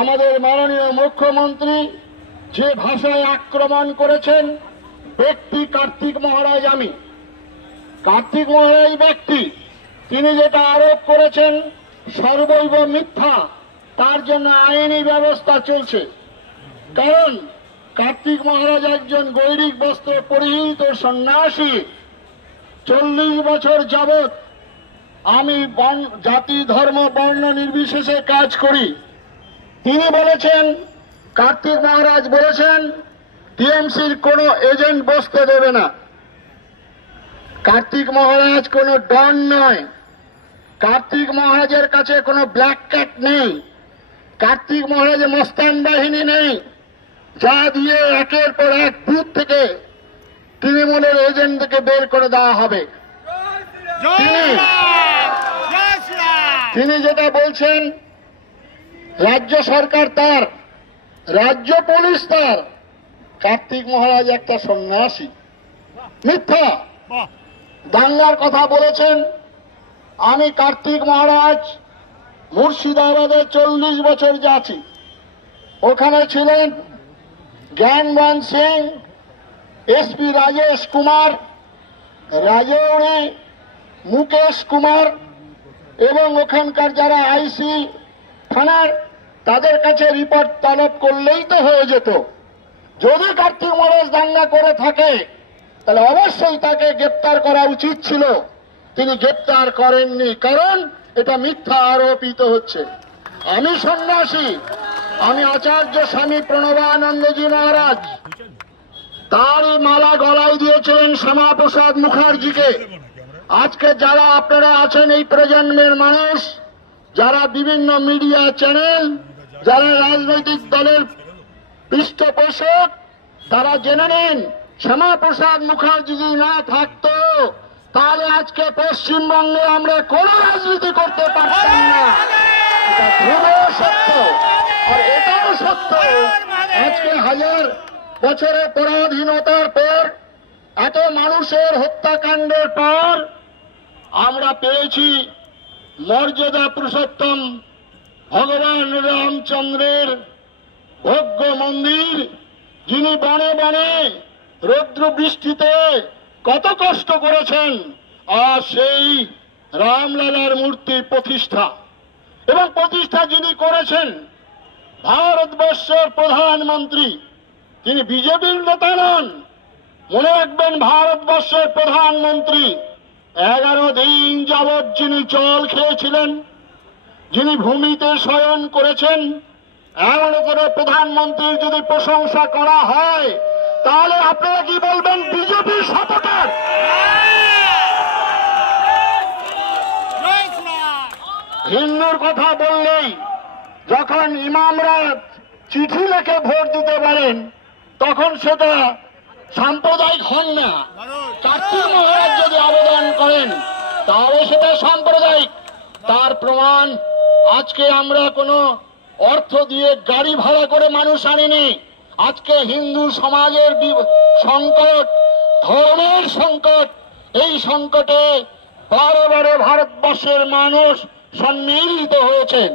আমাদের মাননীয় মুখ্যমন্ত্রী যে ভাষায় আক্রমণ করেছেন, ব্যক্তি কার্তিক মহারাজ আমি। কার্তিক মহারাজ ব্যক্তি, তিনি যেটা আরোপ করেছেন, সর্বৈব মিথ্যা, তার জন্য আইনি ব্যবস্থা চলছে। কারণ কার্তিক মহারাজ একজন গৈরিক বস্ত্র পরিহিত সন্ন্যাসী। চল্লিশ বছর যাবৎ আমি জাতি, ধর্ম, বর্ণ নির্বিশেষে কাজ করি। তিনি বলেছেন কার্তিক মহারাজ বলেছেন টিএমসির কোনো এজেন্ট বসতে দেবে না। কার্তিক মহারাজ কোনো ডন নয়। কার্তিক মহারাজের কাছে কোনো ব্ল্যাক ক্যাট নেই। কার্তিক মহারাজের মস্তান বাহিনী নেই। যা দিয়ে একের পর এক বুথ থেকে তৃণমূলের এজেন্টকে বের করে দেওয়া হবে। তিনি যেটা বলছেন রাজ্য সরকার তার রাজ্য পুলিশ তার। কার্তিক মহারাজ একটা সন্ন্যাসী। মিথ্যা। দাঙ্গার কথা বলেছেন। আমি কার্তিক মহারাজ মুর্শিদাবাদে চল্লিশ বছর যাচ্ছি। ওখানে ছিলেন জ্ঞানবান সিং এসপি রাজেশ কুমার রাজৌড়ি মুকেশ কুমার এবং ওখানকার যারা আইসি থানার তাদের কাছে রিপোর্ট তলব করলেই তো হয়ে যেত। যদি কার্তিক মহারাজ দাঙ্গা করে থাকে, তাহলে অবশ্যই তাকে গ্রেপ্তার করা উচিত ছিল। তিনি গ্রেপ্তার করেননি, কারণ এটা মিথ্যা আরোপিত হচ্ছে। আমি সন্ন্যাসী, আমি আচার্য স্বামী প্রণবানন্দজি মহারাজ। তারই মালা গলায় দিয়েছিলেন শ্যামাপ্রসাদ মুখার্জিকে। আজকে যারা আপনারা আছেন এই প্রজন্মের মানুষ, যারা বিভিন্ন মিডিয়া চ্যানেল যারা রাজনৈতিক দলের পৃষ্ঠপোষক, তারা জেনে নিন, শ্যামাপ্রসাদ মুখার্জি না থাকতো, তাহলে আজকে পশ্চিমবঙ্গে আমরা কোন রাজনীতি করতে পারতাম না। সত্য এটাও সত্য। আজকে হাজার বছরের পরাধীনতার পর, এত মানুষের হত্যাকাণ্ডের পর, আমরা পেয়েছি মর্যাদা পুরুষোত্তম ভগবান রামচন্দ্রের ভোগ্য মন্দির, যিনি বনে বনে রৌদ্র বৃষ্টিতে কত কষ্ট করেছেন, আর সেই রামলালার মূর্তি প্রতিষ্ঠা। এবং প্রতিষ্ঠা যিনি করেছেন, ভারতবর্ষের প্রধানমন্ত্রী, তিনি বিজেপির নেতা নন। মনে রাখবেন, ভারতবর্ষের প্রধানমন্ত্রী এগারো দিন যাবৎ যিনি জল খেয়েছিলেন যিনি ভূমিতে শয়ন করেছেন, এমন করে প্রধানমন্ত্রীর যদি প্রশংসা করা হয়, তাহলে আপনারা কি বলবেন, বিজেপির সাপোর্টার হিন্দুর কথা বললেই যখন ইমামরা চিঠি লেখে ভোট দিতে পারেন, তখন সেটা সাম্প্রদায়িক হন না। কার্তিক মহারাজ যদি আবেদন করেন, তাহলে সেটা সাম্প্রদায়িক। তার প্রমাণ আজকে আমরা কোনো অর্থ দিয়ে গাড়ি ভাড়া করে মানুষ আনিনি। আজকে হিন্দু সমাজের সংকট, ধর্মের সংকট, এই সংকটে বারে বারে ভারতবর্ষের মানুষ সম্মিলিত হয়েছেন।